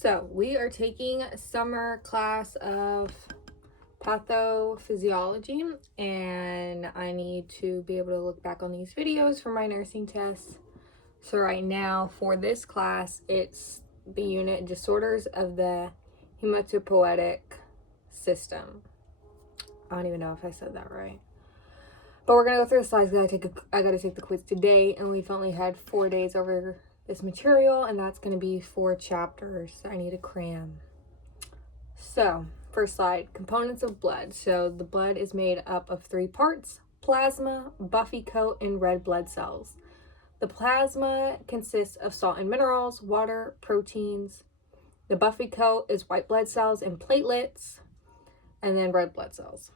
So we are taking a summer class of pathophysiology, and I need to be able to look back on these videos for my nursing tests. So right now for this class, it's the unit disorders of the hematopoietic system. I don't even know if I said that right. But we're gonna go through the slides. I gotta take the quiz today, and we've only had 4 days over this material, and that's gonna be 4 chapters I need to cram. So first slide, components of blood. So the blood is made up of 3 parts: plasma, buffy coat, and red blood cells. The plasma consists of salt and minerals, water, proteins. The buffy coat is white blood cells and platelets, and then red blood cells.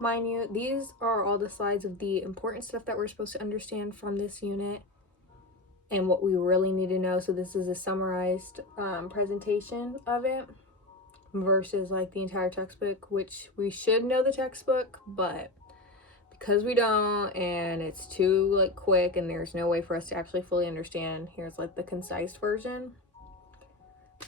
Mind you, these are all the slides of the important stuff that we're supposed to understand from this unit and what we really need to know. So this is a summarized presentation of it versus like the entire textbook, which we should know the textbook, but because we don't and it's too like quick and there's no way for us to actually fully understand, here's like the concise version.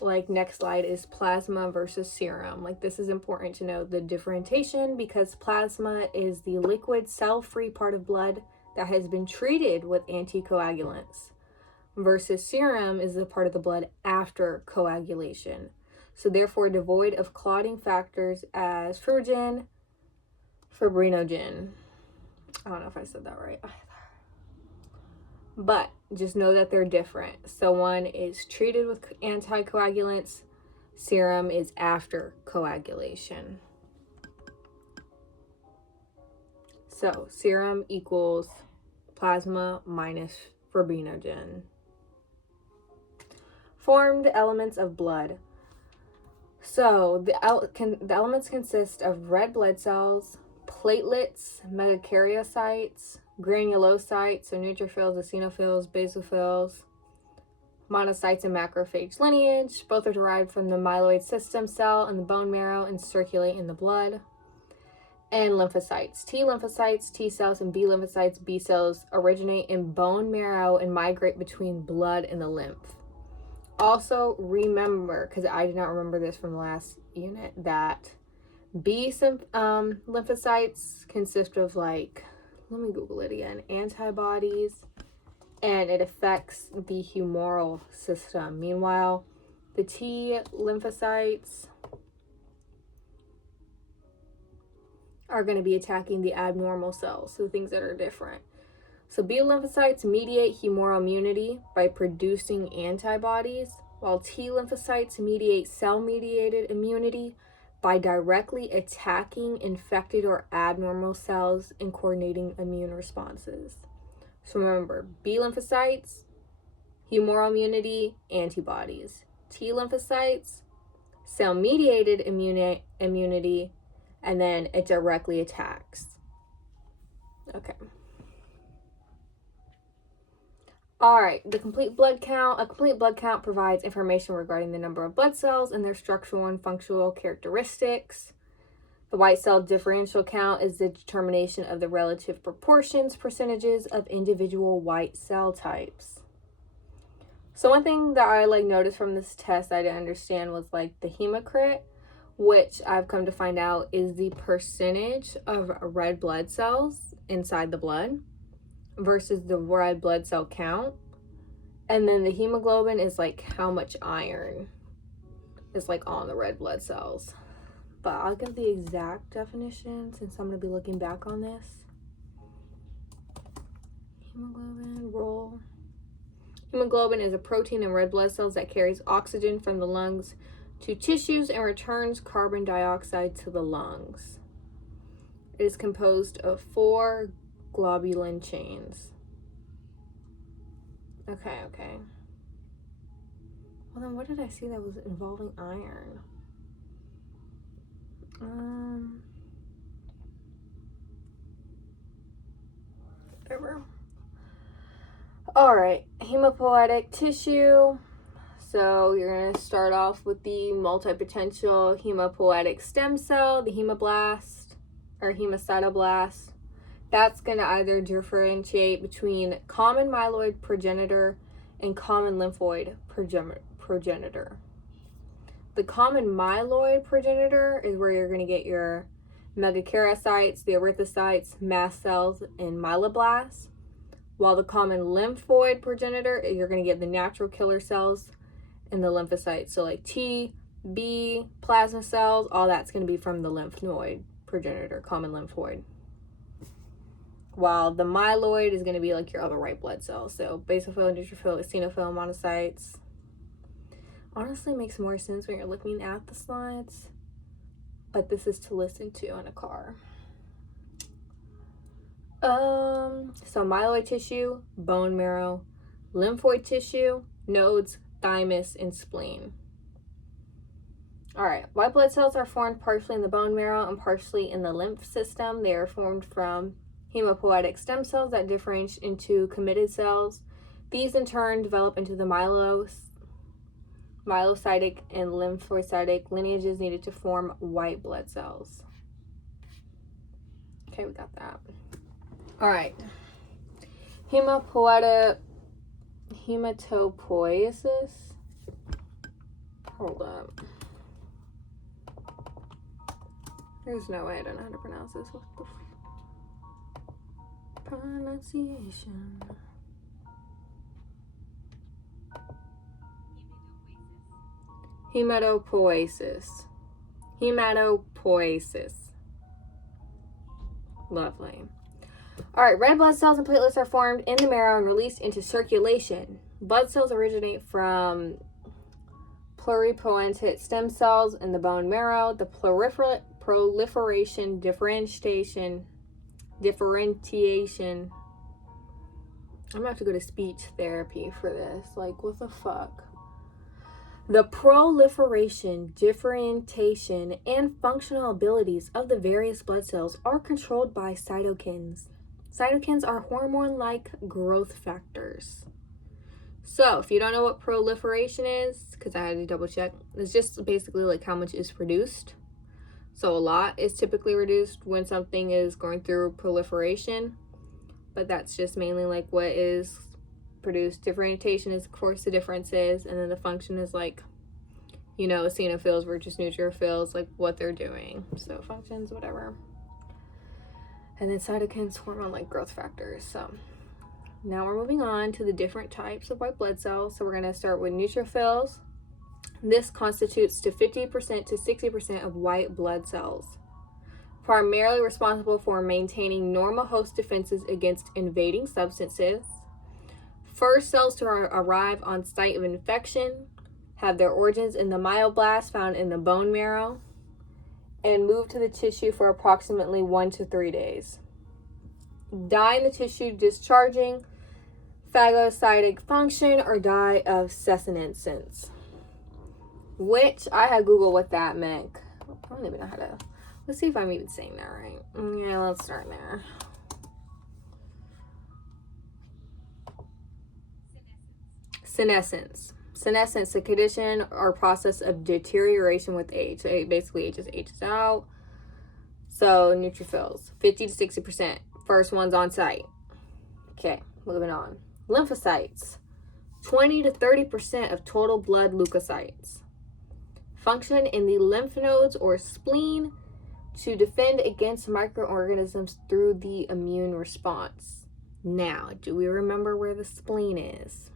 Like next slide is plasma versus serum. Like this is important to know the differentiation because plasma is the liquid cell-free part of blood that has been treated with anticoagulants versus serum is the part of the blood after coagulation. So therefore devoid of clotting factors as fibrinogen. I don't know if I said that right either. But just know that they're different. So one is treated with anticoagulants. Serum is after coagulation. So serum equals plasma minus fibrinogen. Formed elements of blood. So the elements consist of red blood cells, platelets, megakaryocytes, granulocytes, so neutrophils, eosinophils, basophils, monocytes, and macrophage lineage. Both are derived from the myeloid system cell in the bone marrow and circulate in the blood. And lymphocytes. T lymphocytes, T cells, and B lymphocytes, B cells, originate in bone marrow and migrate between blood and the lymph. Also remember, because I did not remember this from the last unit, that B lymphocytes consist of like, let me Google it again, antibodies, and it affects the humoral system. Meanwhile, the T lymphocytes are going to be attacking the abnormal cells, so things that are different. So B lymphocytes mediate humoral immunity by producing antibodies, while T lymphocytes mediate cell-mediated immunity by directly attacking infected or abnormal cells and coordinating immune responses. So remember, B lymphocytes, humoral immunity, antibodies. T lymphocytes, cell-mediated immunity, and then it directly attacks. Okay. All right, the complete blood count. A complete blood count provides information regarding the number of blood cells and their structural and functional characteristics. The white cell differential count is the determination of the relative proportions, percentages of individual white cell types. So one thing that I noticed from this test I didn't understand was the hematocrit, which I've come to find out is the percentage of red blood cells inside the blood versus the red blood cell count. And then the hemoglobin is how much iron is on the red blood cells. But I'll give the exact definition since I'm going to be looking back on this. Hemoglobin role. Hemoglobin is a protein in red blood cells that carries oxygen from the lungs to tissues and returns carbon dioxide to the lungs. It is composed of 4 globulin chains. Okay. Well, then what did I see that was involving iron? Whatever. All right, hematopoietic tissue. So you're going to start off with the multipotential hematopoietic stem cell, the hemoblast or hemocytoblast. That's going to either differentiate between common myeloid progenitor and common lymphoid progenitor. The common myeloid progenitor is where you're going to get your megakaryocytes, the erythrocytes, mast cells, and myeloblasts. While the common lymphoid progenitor, you're going to get the natural killer cells and the lymphocytes. So like T, B, plasma cells, all that's going to be from the lymph node progenitor, common lymphoid. While the myeloid is going to be like your other white blood cells. So basophil, neutrophil, eosinophil, monocytes. Honestly, makes more sense when you're looking at the slides. But this is to listen to in a car. So myeloid tissue, bone marrow, lymphoid tissue, nodes, thymus, and spleen. All right, white blood cells are formed partially in the bone marrow and partially in the lymph system. They are formed from hematopoietic stem cells that differentiate into committed cells. These in turn develop into the myelocytic and lymphocytic lineages needed to form white blood cells. Okay, we got that. All right. Hematopoiesis. Hold up. There's no way I don't know how to pronounce this. What the pronunciation? Hematopoiesis. Lovely. All right, red blood cells and platelets are formed in the marrow and released into circulation. Blood cells originate from pluripotent stem cells in the bone marrow. The proliferation, differentiation. I'm gonna have to go to speech therapy for this. Like, what the fuck? The proliferation, differentiation, and functional abilities of the various blood cells are controlled by cytokines. Cytokines are hormone-like growth factors. So, if you don't know what proliferation is, because I had to double check, it's just basically like how much is produced. So, a lot is typically reduced when something is going through proliferation, but that's just mainly like what is produced. Differentiation is, of course, the differences, and then the function is like, you know, eosinophils versus neutrophils, like what they're doing. So, functions, whatever. And then cytokines, hormone-like growth factors. So now we're moving on to the different types of white blood cells. So we're going to start with neutrophils. This constitutes to 50% to 60% of white blood cells, primarily responsible for maintaining normal host defenses against invading substances. First cells to arrive on site of infection, have their origins in the myoblast found in the bone marrow, and move to the tissue for approximately 1 to 3 days. Die in the tissue discharging phagocytic function or die of senescence. Which I had Googled what that meant. I don't even know how to. Let's see if I'm even saying that right. Yeah, let's start there. Senescence. Senescence, a condition or process of deterioration with age. So it basically ages out. So neutrophils, 50 to 60%. First one's on site. Okay, moving on. Lymphocytes, 20 to 30% of total blood leukocytes. Function in the lymph nodes or spleen to defend against microorganisms through the immune response. Now, do we remember where the spleen is?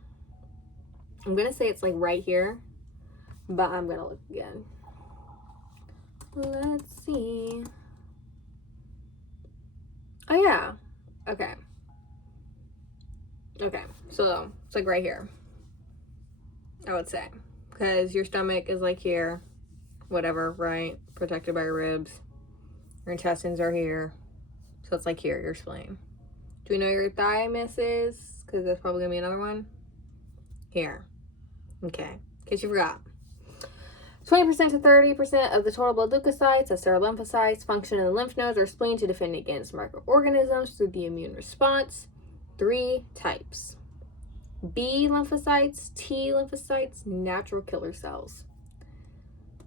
I'm going to say it's like right here, but I'm going to look again. Let's see. Oh, yeah. Okay. Okay, so it's like right here, I would say. Because your stomach is like here, whatever, right? Protected by your ribs. Your intestines are here. So it's like here, your spleen. Do we know your thymus is? Because that's probably going to be another one. Here. Okay, in case you forgot. 20% to 30% of the total blood leukocytes, that's our lymphocytes, function in the lymph nodes or spleen to defend against microorganisms through the immune response. 3 types. B lymphocytes, T lymphocytes, natural killer cells.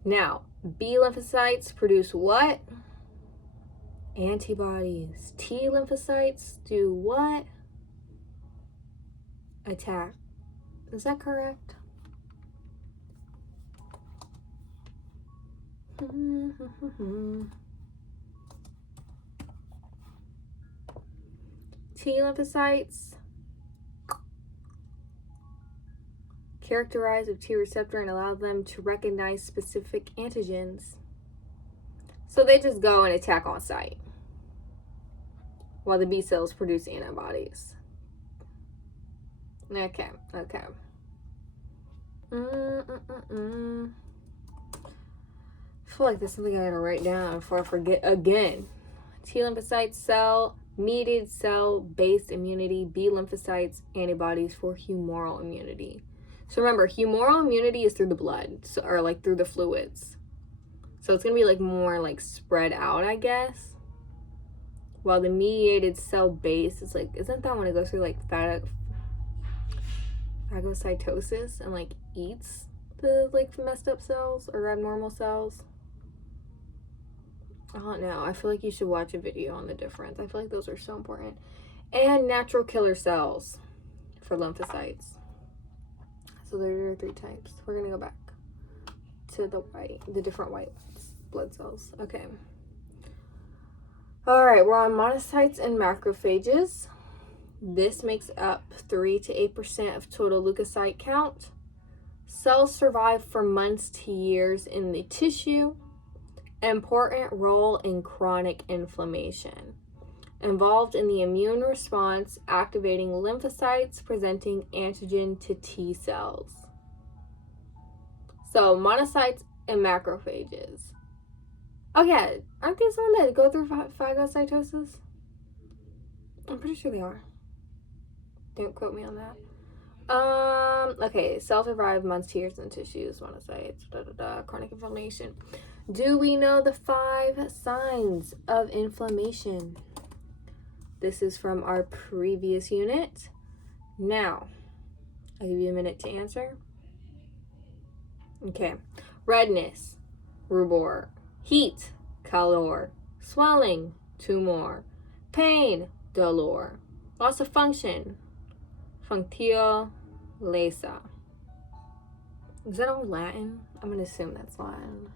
Now, B lymphocytes produce what? Antibodies. T lymphocytes do what? Attack Is that correct? T lymphocytes characterize of T receptor and allow them to recognize specific antigens. So they just go and attack on site, while the B cells produce antibodies. Okay. I feel like there's something I gotta write down before I forget again. T lymphocytes, cell-mediated cell-based immunity. B lymphocytes, antibodies for humoral immunity. So remember, humoral immunity is through the blood, or like through the fluids. So it's gonna be like more like spread out, I guess. While the mediated cell-based is like, isn't that when it goes through like phagocytosis and like eats the like messed up cells or abnormal cells? I don't know. I feel like you should watch a video on the difference. I feel like those are so important. And natural killer cells for lymphocytes. So there are 3 types. We're gonna go back to the different white blood cells. Okay. All right, we're on monocytes and macrophages. This makes up 3 to 8% of total leukocyte count. Cells survive for months to years in the tissue. Important role in chronic inflammation. Involved in the immune response, activating lymphocytes, presenting antigen to T cells. So monocytes and macrophages. Oh yeah, aren't these the ones that go through phagocytosis? I'm pretty sure they are. Don't quote me on that. Okay, cells survive months to years in tissues, monocytes, chronic inflammation. Do we know the 5 signs of inflammation? This is from our previous unit. Now, I'll give you a minute to answer. Okay, redness, rubor. Heat, calor. Swelling, tumor. Pain, dolor. Loss of function, functio laesa. Is that all Latin? I'm going to assume that's Latin.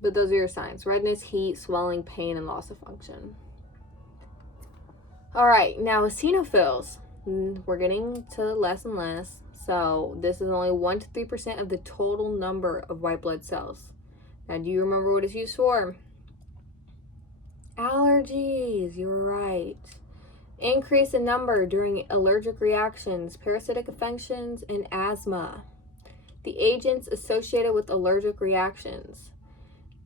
But those are your signs. Redness, heat, swelling, pain, and loss of function. All right, now eosinophils. We're getting to less and less. So this is only 1 to 3% of the total number of white blood cells. Now, do you remember what it's used for? Allergies, you were right. Increase in number during allergic reactions, parasitic infections, and asthma. The agents associated with allergic reactions.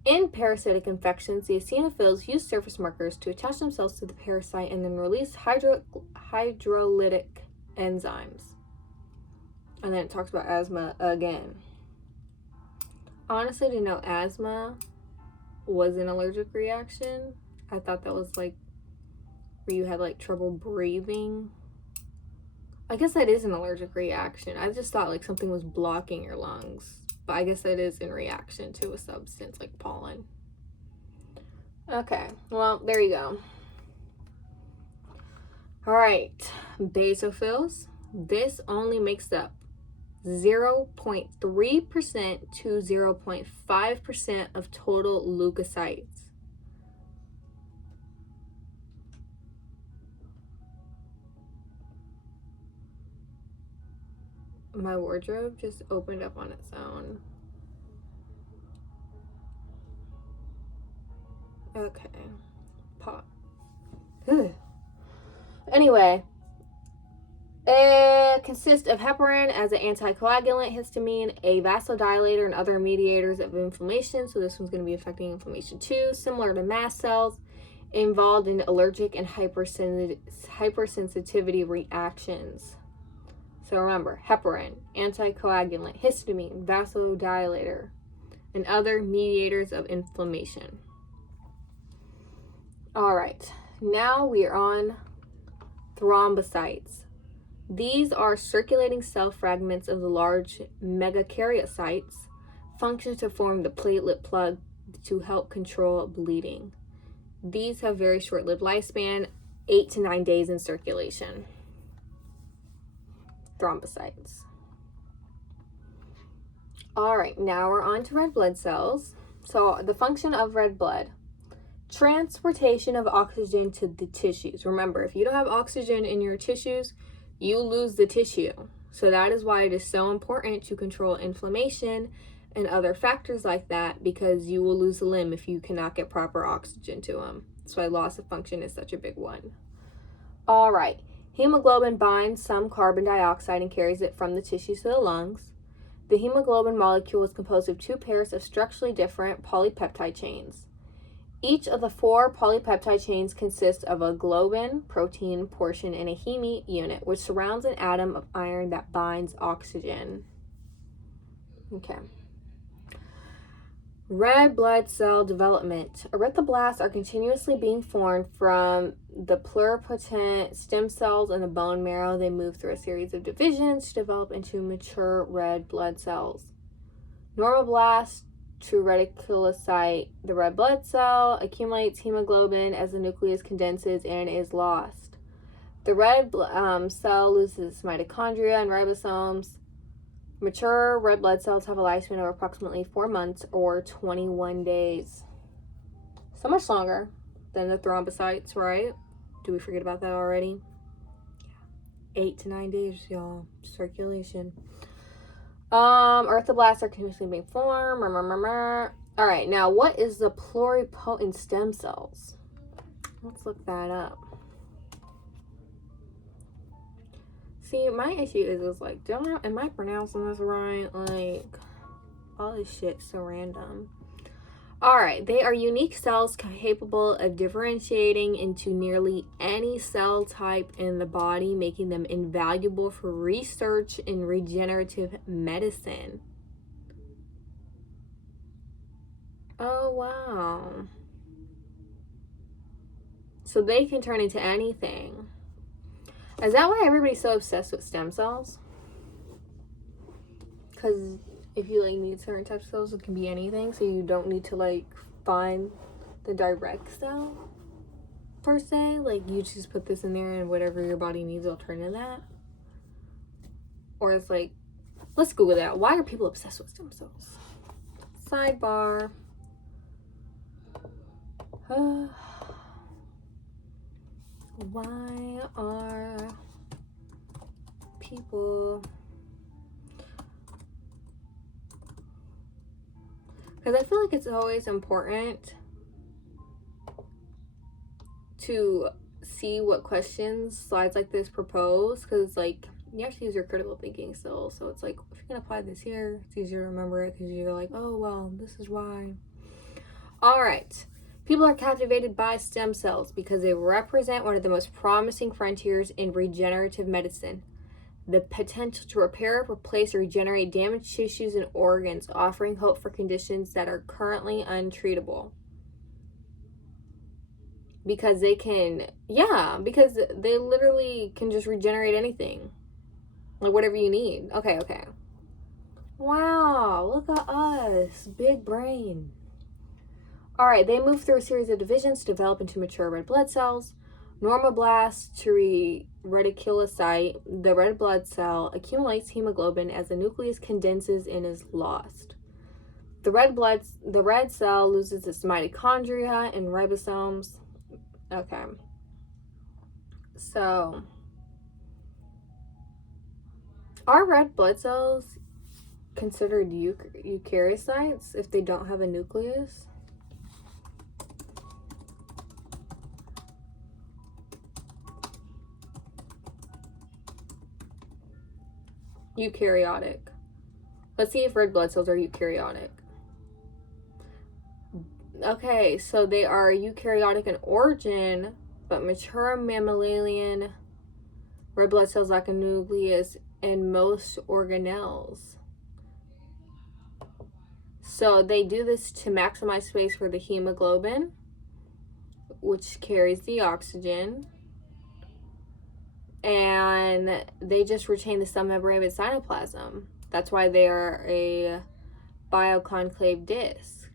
In parasitic infections, the eosinophils use surface markers to attach themselves to the parasite and then release hydrolytic enzymes. And then it talks about asthma again. Honestly, I didn't know asthma was an allergic reaction. I thought that was like where you had like trouble breathing. I guess that is an allergic reaction. I just thought like something was blocking your lungs. But I guess that is in reaction to a substance like pollen. Okay, well, there you go. All right, basophils. This only makes up 0.3% to 0.5% of total leukocytes. My wardrobe just opened up on its own. Okay. Pop. Ugh. Anyway. It consists of heparin as an anticoagulant, histamine, a vasodilator, and other mediators of inflammation. So this one's going to be affecting inflammation too. Similar to mast cells, involved in allergic and hypersensitivity reactions. So remember, heparin, anticoagulant, histamine, vasodilator, and other mediators of inflammation. All right, now we are on thrombocytes. These are circulating cell fragments of the large megakaryocytes, function to form the platelet plug to help control bleeding. These have very short-lived lifespan, 8 to 9 days in circulation. thrombocytes. All right, now we're on to red blood cells. So the function of red blood: transportation of oxygen to the tissues. Remember, if you don't have oxygen in your tissues, you lose the tissue. So that is why it is so important to control inflammation and other factors like that, because you will lose a limb if you cannot get proper oxygen to them. That's why loss of function is such a big one. All right, hemoglobin binds some carbon dioxide and carries it from the tissues to the lungs. The hemoglobin molecule is composed of two pairs of structurally different polypeptide chains. Each of the 4 polypeptide chains consists of a globin protein portion and a heme unit, which surrounds an atom of iron that binds oxygen. Okay. Red blood cell development. Erythroblasts are continuously being formed from the pluripotent stem cells in the bone marrow. They move through a series of divisions to develop into mature red blood cells. Normoblast to reticulocyte. The red blood cell accumulates hemoglobin as the nucleus condenses and is lost. The red cell loses mitochondria and ribosomes. Mature red blood cells have a lifespan of approximately 4 months or 21 days. So much longer than the thrombocytes, right? Do we forget about that already? 8 to 9 days, y'all. Circulation. Erythroblasts are continuously being formed. All right, now what is the pluripotent stem cells? Let's look that up. See, my issue is like, am I pronouncing this right? Like, all this shit's so random. All right, they are unique cells capable of differentiating into nearly any cell type in the body, making them invaluable for research in regenerative medicine. Oh, wow. So they can turn into anything. Is that why everybody's so obsessed with stem cells? Because if you like need certain types of cells, it can be anything, so you don't need to like find the direct cell per se. Like you just put this in there and whatever your body needs will turn into that. Or it's like, let's Google that. Why are people obsessed with stem cells? Sidebar. Why are people... Because I feel like it's always important to see what questions slides like this propose, because like you have to use your critical thinking still. So it's like, if you're gonna apply this here, it's easier to remember it because you're like, oh well, this is why. All right, people are captivated by stem cells because they represent one of the most promising frontiers in regenerative medicine. The potential to repair, replace, or regenerate damaged tissues and organs, offering hope for conditions that are currently untreatable. Because they can, because they literally can just regenerate anything. Like whatever you need. Okay. Wow, look at us. Big brain. All right, they move through a series of divisions to develop into mature red blood cells. Normoblast to reticulocyte. The red blood cell accumulates hemoglobin as the nucleus condenses and is lost. The red cell loses its mitochondria and ribosomes. Okay. So, are red blood cells considered eukaryocytes if they don't have a nucleus? Eukaryotic. Let's see if red blood cells are eukaryotic. Okay, so they are eukaryotic in origin, but mature mammalian red blood cells lack a nucleus in most organelles. So they do this to maximize space for the hemoglobin, which carries the oxygen. And they just retain the cell membrane of cytoplasm. That's why they are a bioconcave disc.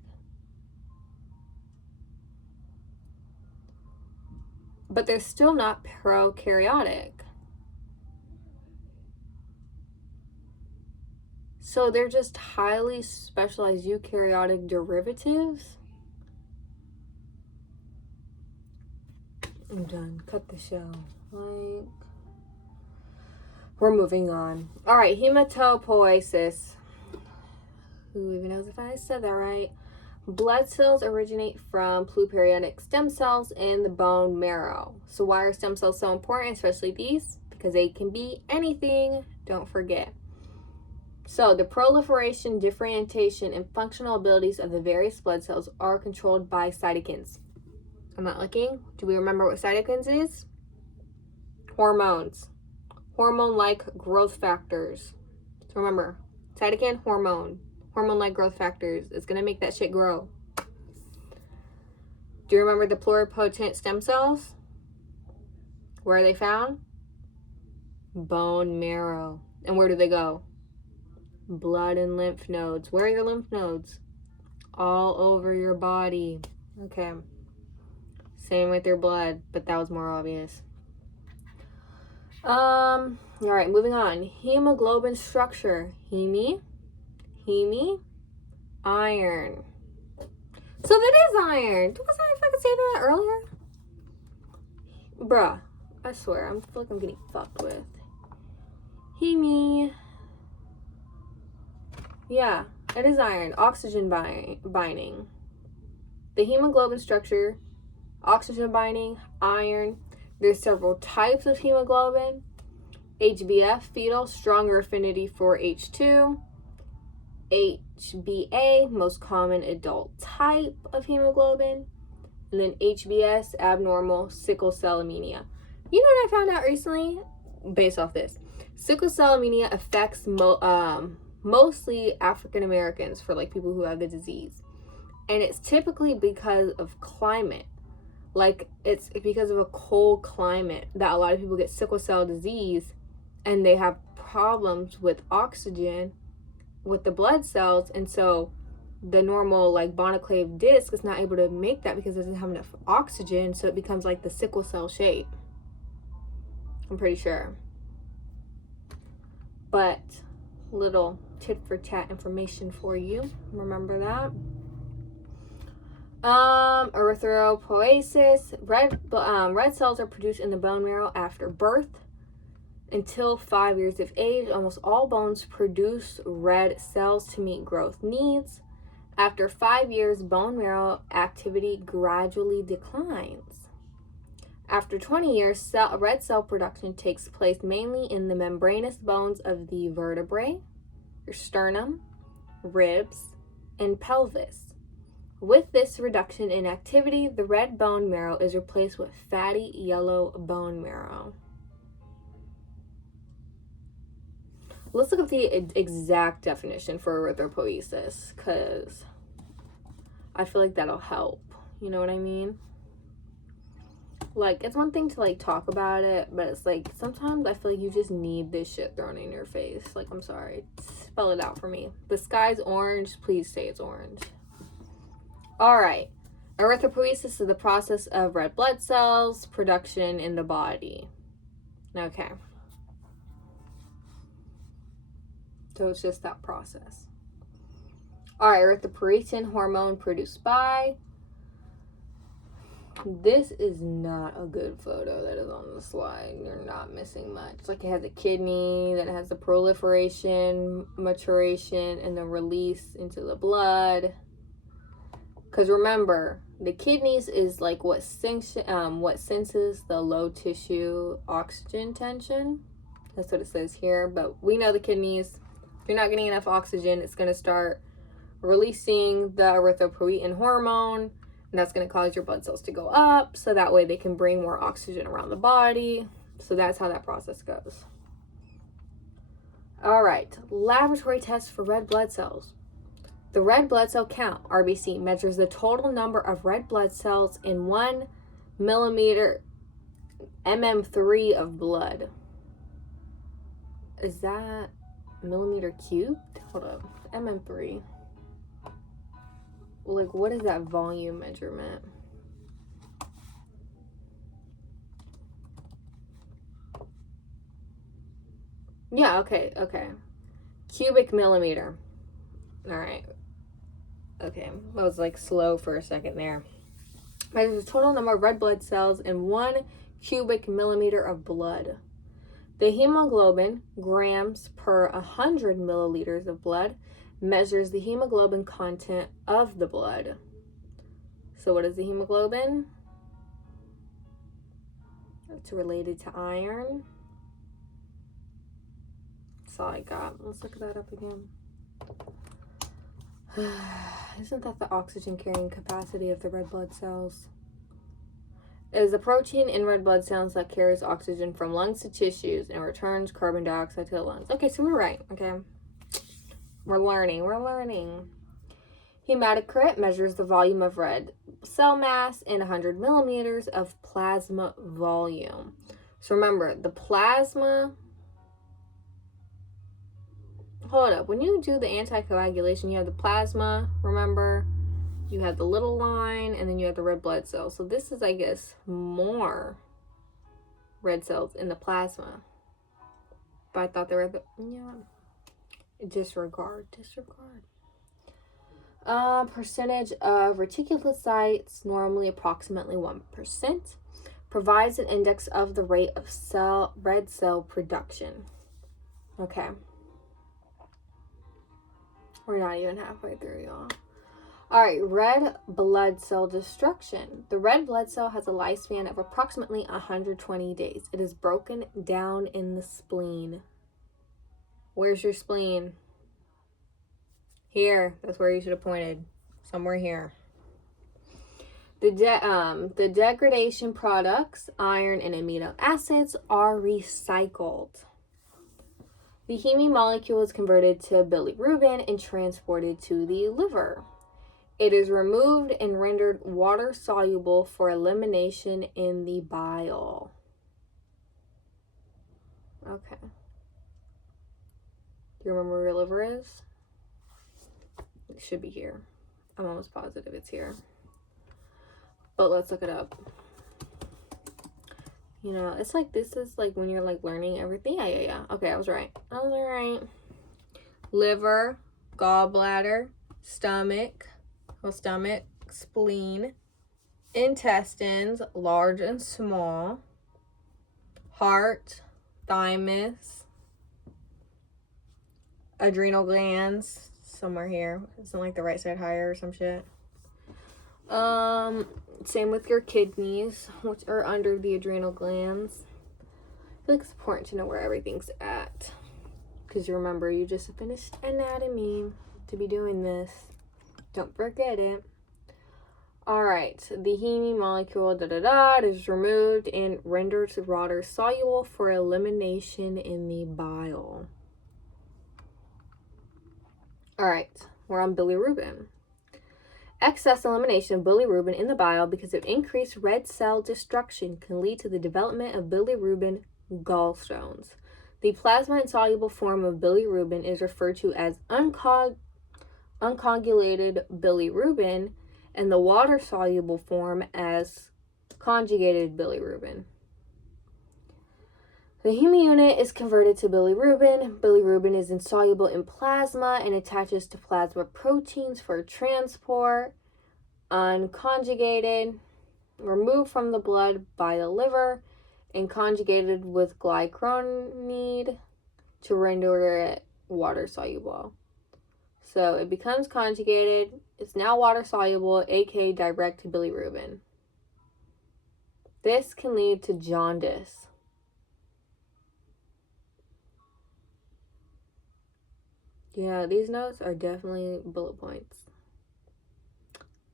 But they're still not prokaryotic. So they're just highly specialized eukaryotic derivatives. I'm done. Cut the show. Like, we're moving on. All right, hematopoiesis. Who even knows if I said that right? Blood cells originate from pluripotent stem cells in the bone marrow. So why are stem cells so important, especially these? Because they can be anything, don't forget. So the proliferation, differentiation, and functional abilities of the various blood cells are controlled by cytokines. I'm not looking. Do we remember what cytokines is? Hormones. Hormone-like growth factors. So remember, cytokine, hormone. Hormone-like growth factors is going to make that shit grow. Do you remember the pluripotent stem cells? Where are they found? Bone marrow. And where do they go? Blood and lymph nodes. Where are your lymph nodes? All over your body. Okay. Same with your blood, but that was more obvious. All right, moving on. Hemoglobin structure. Heme, iron. So that is iron. Wasn't I fucking say that earlier? Bruh, I swear, I feel like I'm getting fucked with. Heme. Yeah, it is iron. Oxygen binding. The hemoglobin structure, oxygen binding, iron. There's several types of hemoglobin. HbF, fetal, stronger affinity for H2. HbA, most common adult type of hemoglobin. And then HbS, abnormal, sickle cell anemia. You know what I found out recently? Based off this. Sickle cell anemia affects mostly African Americans, for like people who have the disease. And it's typically because of climate. Like, it's because of a cold climate that a lot of people get sickle cell disease, and they have problems with oxygen with the blood cells, and so the normal like bonaclave disc is not able to make that because it doesn't have enough oxygen, so it becomes like the sickle cell shape. I'm pretty sure. But little tit for tat information for you. Remember that. Erythropoiesis. Red cells are produced in the bone marrow after birth. Until 5 years of age, almost all bones produce red cells to meet growth needs. After 5 years, bone marrow activity gradually declines. After 20 years, red cell production takes place mainly in the membranous bones of the vertebrae, your sternum, ribs, and pelvis. With this reduction in activity, the red bone marrow is replaced with fatty yellow bone marrow. Let's look up the exact definition for erythropoiesis, because I feel like that'll help. You know what I mean? Like, it's one thing to like talk about it, but it's like sometimes I feel like you just need this shit thrown in your face. Like, I'm sorry, spell it out for me. The sky's orange, please say it's orange. All right, erythropoiesis is the process of red blood cells production in the body. Okay, so it's just that process. All right, erythropoietin hormone produced by. This is not a good photo that is on the slide. You're not missing much. Like, it has a kidney, then it has the proliferation, maturation, and the release into the blood. Because remember, the kidneys is like what senses the low tissue oxygen tension. That's what it says here. But we know the kidneys, if you're not getting enough oxygen, it's going to start releasing the erythropoietin hormone. And that's going to cause your blood cells to go up, so that way they can bring more oxygen around the body. So that's how that process goes. All right, laboratory tests for red blood cells. The red blood cell count, RBC, measures the total number of red blood cells in 1 millimeter mm3 of blood. Is that millimeter cubed? Hold up, mm3. Like, what is that volume measurement? Yeah, okay. cubic millimeter. All right. Okay, I was like slow for a second there. Measures the total number of red blood cells in 1 cubic millimeter of blood. The hemoglobin, grams per 100 milliliters of blood, measures the hemoglobin content of the blood. So what is the hemoglobin? It's related to iron. That's all I got. Let's look that up again. Isn't that the oxygen carrying capacity of the red blood cells? It is a protein in red blood cells that carries oxygen from lungs to tissues and returns carbon dioxide to the lungs. Okay, so we're right. Okay. We're learning. Hematocrit measures the volume of red cell mass in 100 millimeters of plasma volume. So remember, the plasma... Hold up. When you do the anticoagulation, you have the plasma, remember? You have the little line, and then you have the red blood cells. So this is, I guess, more red cells in the plasma. But I thought they were the... Yeah. Disregard. Percentage of reticulocytes, normally approximately 1%, provides an index of the rate of red cell production. Okay. We're not even halfway through, y'all. All right, red blood cell destruction. The red blood cell has a lifespan of approximately 120 days. It is broken down in the spleen. Where's your spleen? Here. That's where you should have pointed. Somewhere here. The degradation products, iron and amino acids, are recycled. The heme molecule is converted to bilirubin and transported to the liver. It is removed and rendered water-soluble for elimination in the bile. Okay. Do you remember where your liver is? It should be here. I'm almost positive it's here. But let's look it up. You know, it's like this is like when you're like learning everything. Yeah. Okay, I was right. Liver, gallbladder, stomach, spleen, intestines, large and small, heart, thymus, adrenal glands, somewhere here. Isn't like the right side higher or some shit. Same with your kidneys, which are under the adrenal glands. I feel like it's important to know where everything's at. Because you remember, you just finished anatomy to be doing this. Don't forget it. Alright, the heme molecule, is removed and rendered water soluble for elimination in the bile. Alright, we're on bilirubin. Excess elimination of bilirubin in the bile because of increased red cell destruction can lead to the development of bilirubin gallstones. The plasma-insoluble form of bilirubin is referred to as uncoagulated bilirubin, and the water-soluble form as conjugated bilirubin. The heme unit is converted to bilirubin. Bilirubin is insoluble in plasma and attaches to plasma proteins for transport. Unconjugated, removed from the blood by the liver, and conjugated with glycronide to render it water soluble. So it becomes conjugated. It's now water soluble, aka direct bilirubin. This can lead to jaundice. Yeah, these notes are definitely bullet points.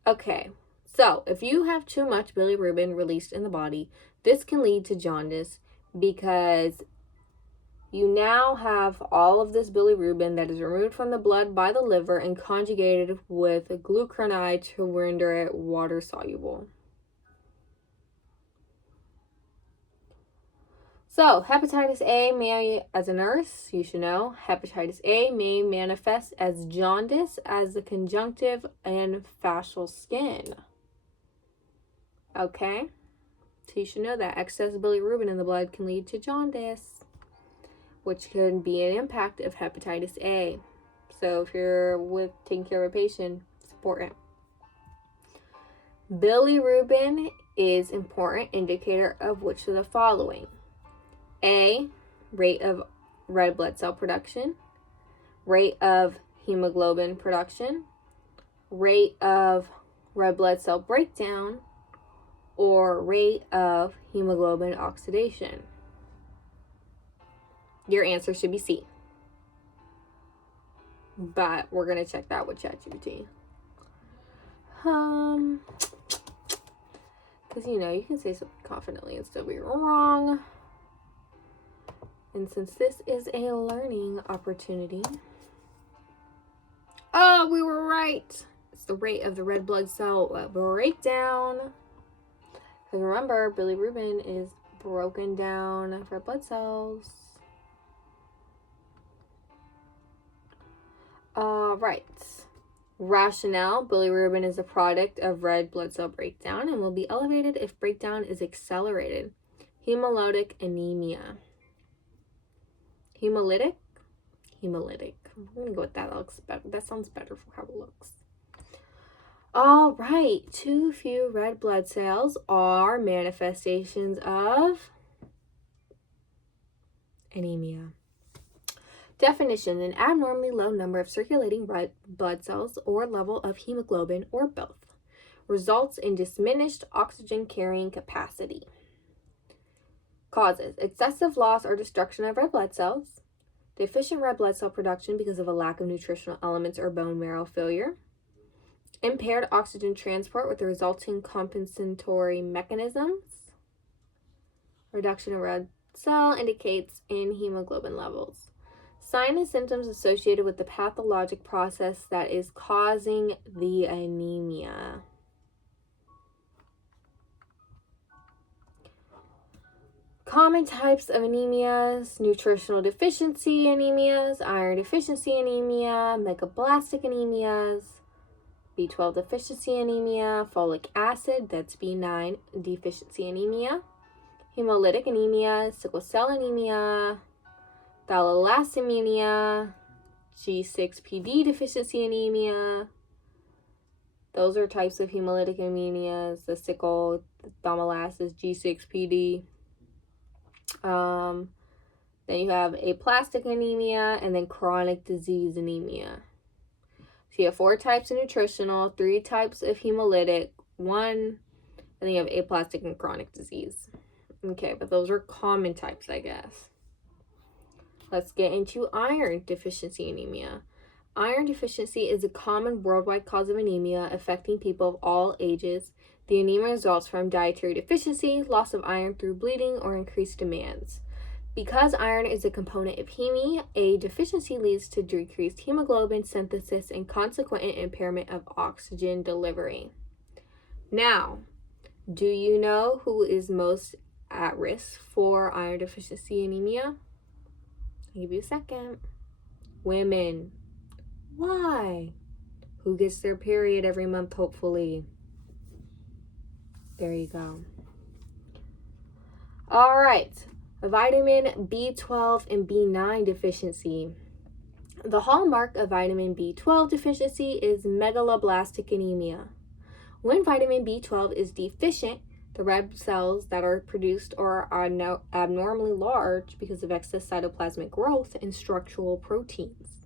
Okay, so if you have too much bilirubin released in the body, this can lead to jaundice because you now have all of this bilirubin that is removed from the blood by the liver and conjugated with glucuronide to render it water soluble. So, hepatitis A may, as a nurse, you should know, hepatitis A may manifest as jaundice as the conjunctive and facial skin. So you should know that excess bilirubin in the blood can lead to jaundice, which can be an impact of hepatitis A. So if you're taking care of a patient, it's important. Bilirubin is an important indicator of which of the following? A, rate of red blood cell production, rate of hemoglobin production, rate of red blood cell breakdown, or rate of hemoglobin oxidation. Your answer should be C. But we're going to check that with ChatGPT. Because, you can say something confidently and still be wrong. And since this is a learning opportunity, oh, we were right. It's the rate of the red blood cell breakdown. Because remember, bilirubin is broken down red blood cells. Right. Rationale: bilirubin is a product of red blood cell breakdown and will be elevated if breakdown is accelerated. Hemolytic anemia. Hemolytic? Hemolytic. I'm going to go with that. That sounds better for how it looks. All right. Too few red blood cells are manifestations of anemia. Definition: an abnormally low number of circulating red blood cells or level of hemoglobin, or both, results in diminished oxygen carrying capacity. Causes: excessive loss or destruction of red blood cells, deficient red blood cell production because of a lack of nutritional elements or bone marrow failure, impaired oxygen transport with the resulting compensatory mechanisms, reduction of red cell indicates in hemoglobin levels. Signs and symptoms associated with the pathologic process that is causing the anemia. Common types of anemias: nutritional deficiency anemias, iron deficiency anemia, megablastic anemias, B12 deficiency anemia, folic acid, that's B9 deficiency anemia, hemolytic anemia, sickle cell anemia, thalassemia, G6PD deficiency anemia. Those are types of hemolytic anemias. The sickle, the thalassemia, G6PD. Then you have aplastic anemia, and then chronic disease anemia. So you have 4 types of nutritional, 3 types of hemolytic, 1, and then you have aplastic and chronic disease. Okay, but those are common types, I guess. Let's get into iron deficiency anemia. Iron deficiency is a common worldwide cause of anemia affecting people of all ages. The anemia results from dietary deficiency, loss of iron through bleeding, or increased demands. Because iron is a component of heme, a deficiency leads to decreased hemoglobin synthesis and consequent impairment of oxygen delivery. Now, do you know who is most at risk for iron deficiency anemia? I'll give you a second. Women. Why? Who gets their period every month, hopefully? There you go. All right. Vitamin B12 and B9 deficiency. The hallmark of vitamin B12 deficiency is megaloblastic anemia. When vitamin B12 is deficient, the red cells that are produced are abnormally large because of excess cytoplasmic growth and structural proteins.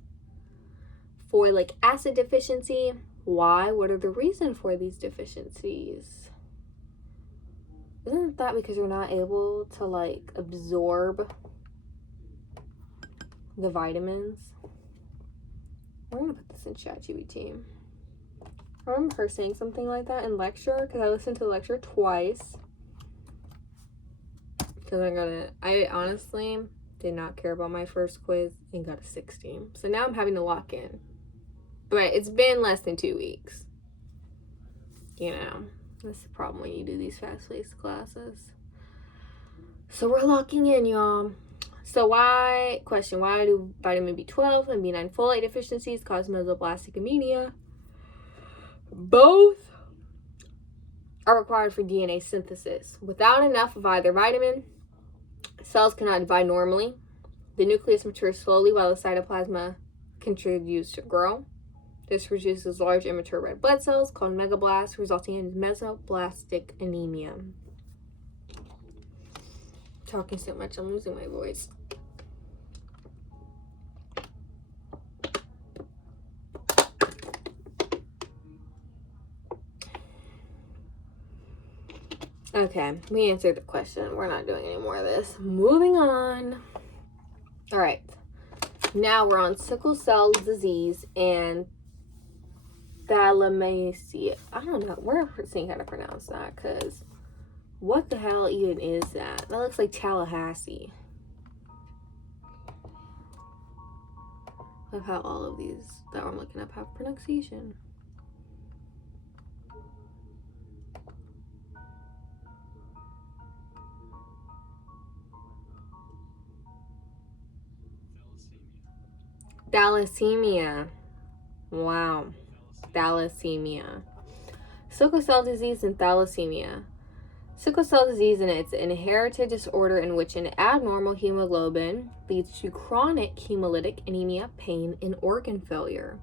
Folic acid deficiency. Why? What are the reasons for these deficiencies? Isn't that because you're not able to absorb the vitamins? I'm gonna put this in ChatGPT. I remember her saying something like that in lecture, because I listened to the lecture twice. Because I honestly did not care about my first quiz and got a 16. So now I'm having to lock in. But it's been less than 2 weeks. That's the problem when you do these fast-paced classes. So we're locking in, y'all. So why do vitamin B12 and B9 folate deficiencies cause megaloblastic anemia? Both are required for DNA synthesis. Without enough of either vitamin, cells cannot divide normally. The nucleus matures slowly while the cytoplasma continues to grow. This produces large immature red blood cells called megablasts, resulting in mesoblastic anemia. Talking so much, I'm losing my voice. Okay, we answered the question. We're not doing any more of this. Moving on. All right. Now we're on sickle cell disease and thalassemia. I don't know. We're seeing how to pronounce that, because what the hell even is that? That looks like Tallahassee. Of how all of these that I'm looking up have pronunciation. Thalassemia. Wow. Thalassemia. Sickle cell disease and thalassemia. Sickle cell disease is an inherited disorder in which an abnormal hemoglobin leads to chronic hemolytic anemia, pain, and organ failure.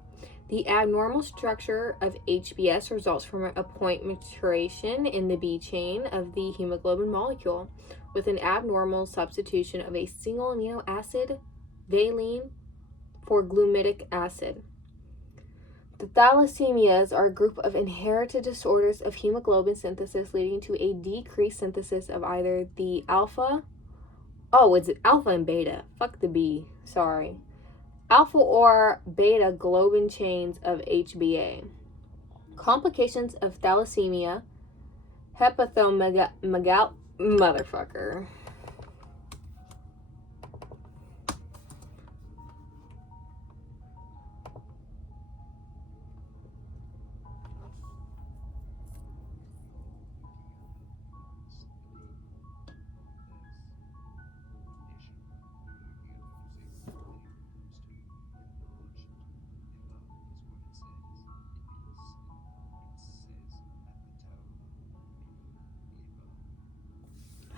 The abnormal structure of HBS results from a point maturation in the B chain of the hemoglobin molecule with an abnormal substitution of a single amino acid, valine, for glutamic acid. The thalassemias are a group of inherited disorders of hemoglobin synthesis leading to a decreased synthesis of either the alpha. Oh, it's alpha and beta. Fuck the B. Sorry. Alpha or beta globin chains of HbA. Complications of thalassemia. Motherfucker.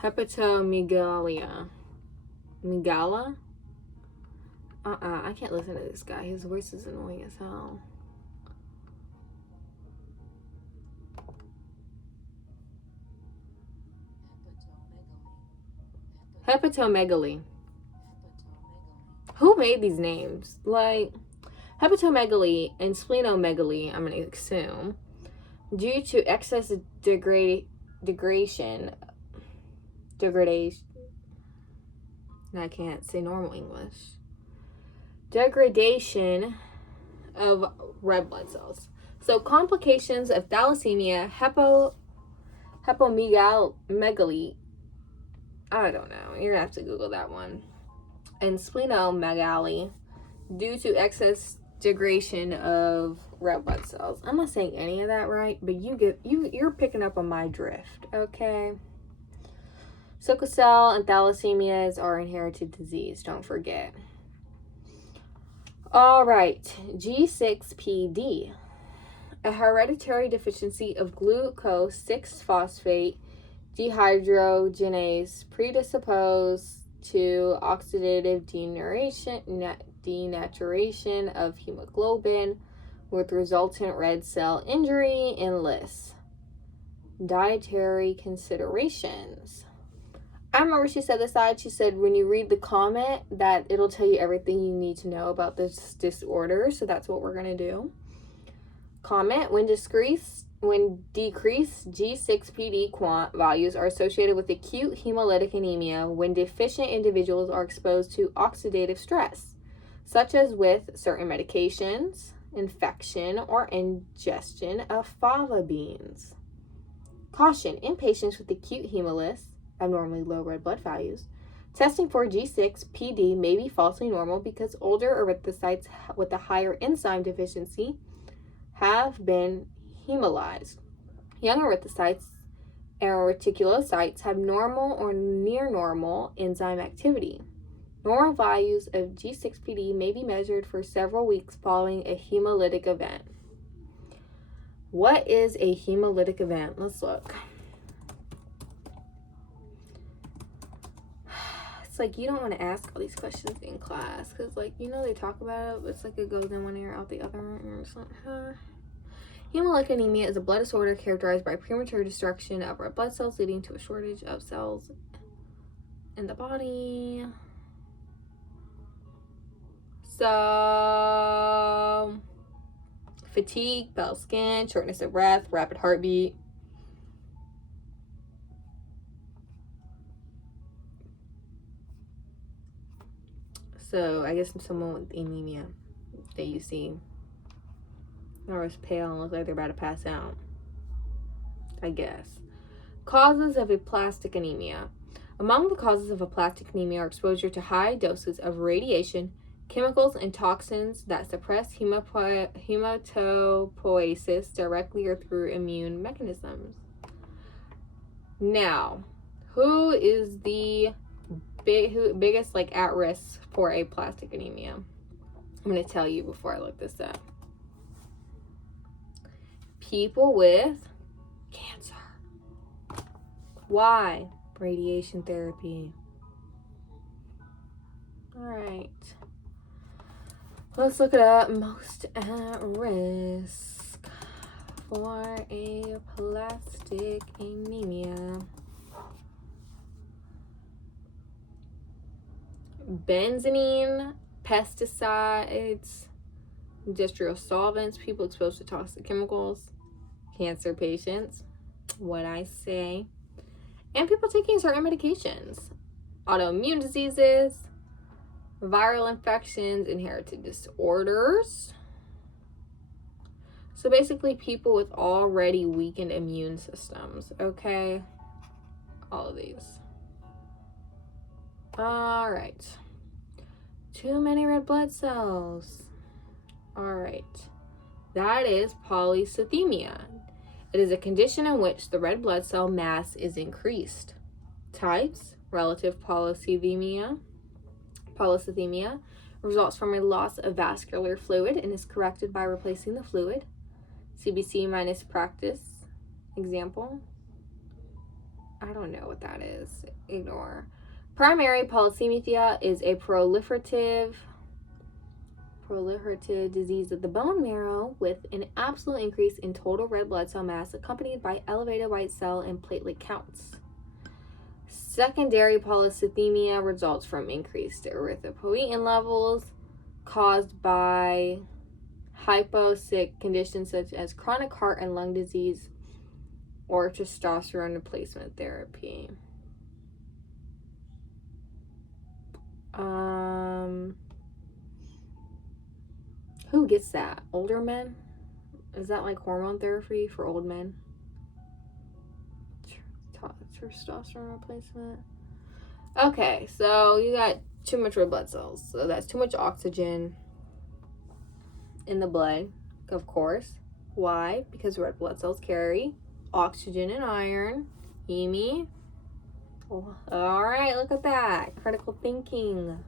Hepatomegalia. Megala? I can't listen to this guy. His voice is annoying as hell. Hepatomegaly. Who made these names? Like, hepatomegaly and splenomegaly, I'm going to assume, due to excess degradation. I can't say normal English. Degradation of red blood cells. So complications of thalassemia, hepatomegaly, I don't know. You're gonna have to Google that one. And splenomegaly, due to excess degradation of red blood cells. I'm not saying any of that right, but you're picking up on my drift, okay? Sickle cell and thalassemias are inherited disease, don't forget. All right, G6PD, a hereditary deficiency of glucose 6-phosphate dehydrogenase predisposed to oxidative denaturation of hemoglobin with resultant red cell injury and lists. Dietary considerations. I remember she said this side. She said when you read the comment that it'll tell you everything you need to know about this disorder. So that's what we're going to do. Comment, when decreased G6PD quant values are associated with acute hemolytic anemia when deficient individuals are exposed to oxidative stress, such as with certain medications, infection, or ingestion of fava beans. Caution, in patients with acute hemolysis, abnormally low red blood values, testing for G6PD may be falsely normal because older erythrocytes with a higher enzyme deficiency have been hemolyzed. Young erythrocytes and reticulocytes have normal or near normal enzyme activity. Normal values of G6PD may be measured for several weeks following a hemolytic event. What is a hemolytic event? Let's look. it's like you don't want to ask all these questions in class because, like, you know, they talk about it, but it's like it goes in one ear, out the other, and you're just like, huh. Hemolytic anemia is a blood disorder characterized by premature destruction of red blood cells, leading to a shortage of cells in the body. So, fatigue, pale skin, shortness of breath, rapid heartbeat. So, I guess someone with anemia that you see, or is pale and looks like they're about to pass out, I guess. Causes of aplastic anemia. Among the causes of aplastic anemia are exposure to high doses of radiation, chemicals, and toxins that suppress hematopoiesis directly or through immune mechanisms. Now, who is the biggest like at risk for aplastic anemia? I'm going to tell you before I look this up. People with cancer. Why? Radiation therapy. All right. Let's look it up. Most at risk for aplastic anemia. Benzene, pesticides, industrial solvents, people exposed to toxic chemicals, cancer patients, what I say, and people taking certain medications, autoimmune diseases, viral infections, inherited disorders. So basically people with already weakened immune systems, okay? All of these. All right. Too many red blood cells. All right. That is polycythemia. It is a condition in which the red blood cell mass is increased. Types: relative polycythemia. Polycythemia results from a loss of vascular fluid and is corrected by replacing the fluid. CBC minus practice. Example: I don't know what that is. Ignore. Primary polycythemia is a proliferative disease of the bone marrow with an absolute increase in total red blood cell mass accompanied by elevated white cell and platelet counts. Secondary polycythemia results from increased erythropoietin levels caused by hypoxic conditions such as chronic heart and lung disease or testosterone replacement therapy. Who gets that? Older men? Is that like hormone therapy for old men? Testosterone replacement. Okay, so you got too much red blood cells. So that's too much oxygen in the blood, of course. Why? Because red blood cells carry oxygen and iron. Heme. Oh, all right, look at that. Critical thinking.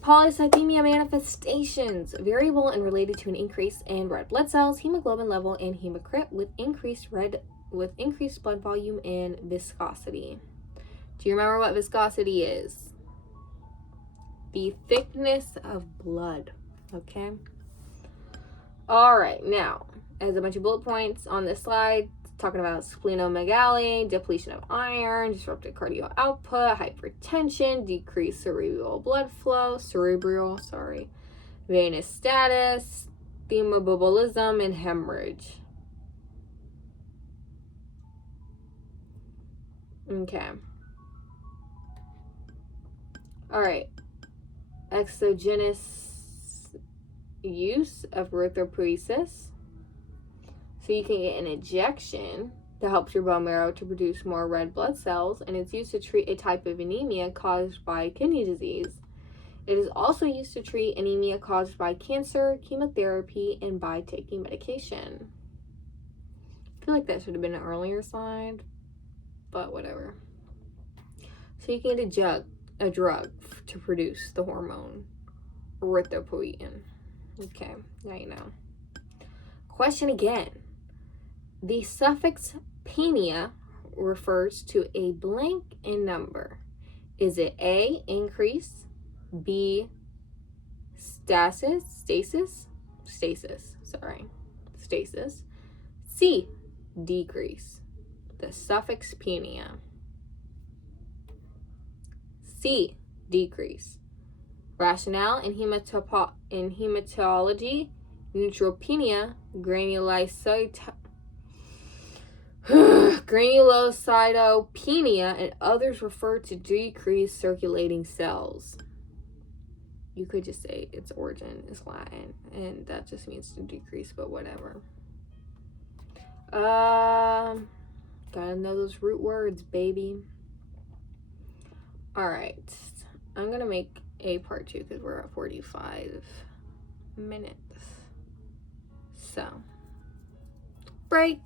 Polycythemia manifestations: variable and related to an increase in red blood cells, hemoglobin level, and hematocrit with increased blood volume and viscosity. Do you remember what viscosity is? The thickness of blood. Okay. All right. Now, as a bunch of bullet points on this slide, talking about splenomegaly, depletion of iron, disrupted cardio output, hypertension, decreased cerebral, venous status, thromboembolism, and hemorrhage. Okay. All right. Exogenous use of erythropoiesis. So you can get an injection that helps your bone marrow to produce more red blood cells, and it's used to treat a type of anemia caused by kidney disease. It is also used to treat anemia caused by cancer, chemotherapy, and by taking medication. I feel like that should have been an earlier slide, but whatever. So you can get a drug to produce the hormone erythropoietin. Okay, now you know. Question again. The suffix penia refers to a blank in number. Is it A, increase, B, stasis, C, decrease? The suffix penia. C, decrease. Rationale in hematology, neutropenia, granulocytopenia, and others refer to decreased circulating cells. You could just say its origin is Latin, and that just means to decrease, but whatever. Gotta know those root words, baby. All right, I'm gonna make a part 2 because we're at 45 minutes. So, break.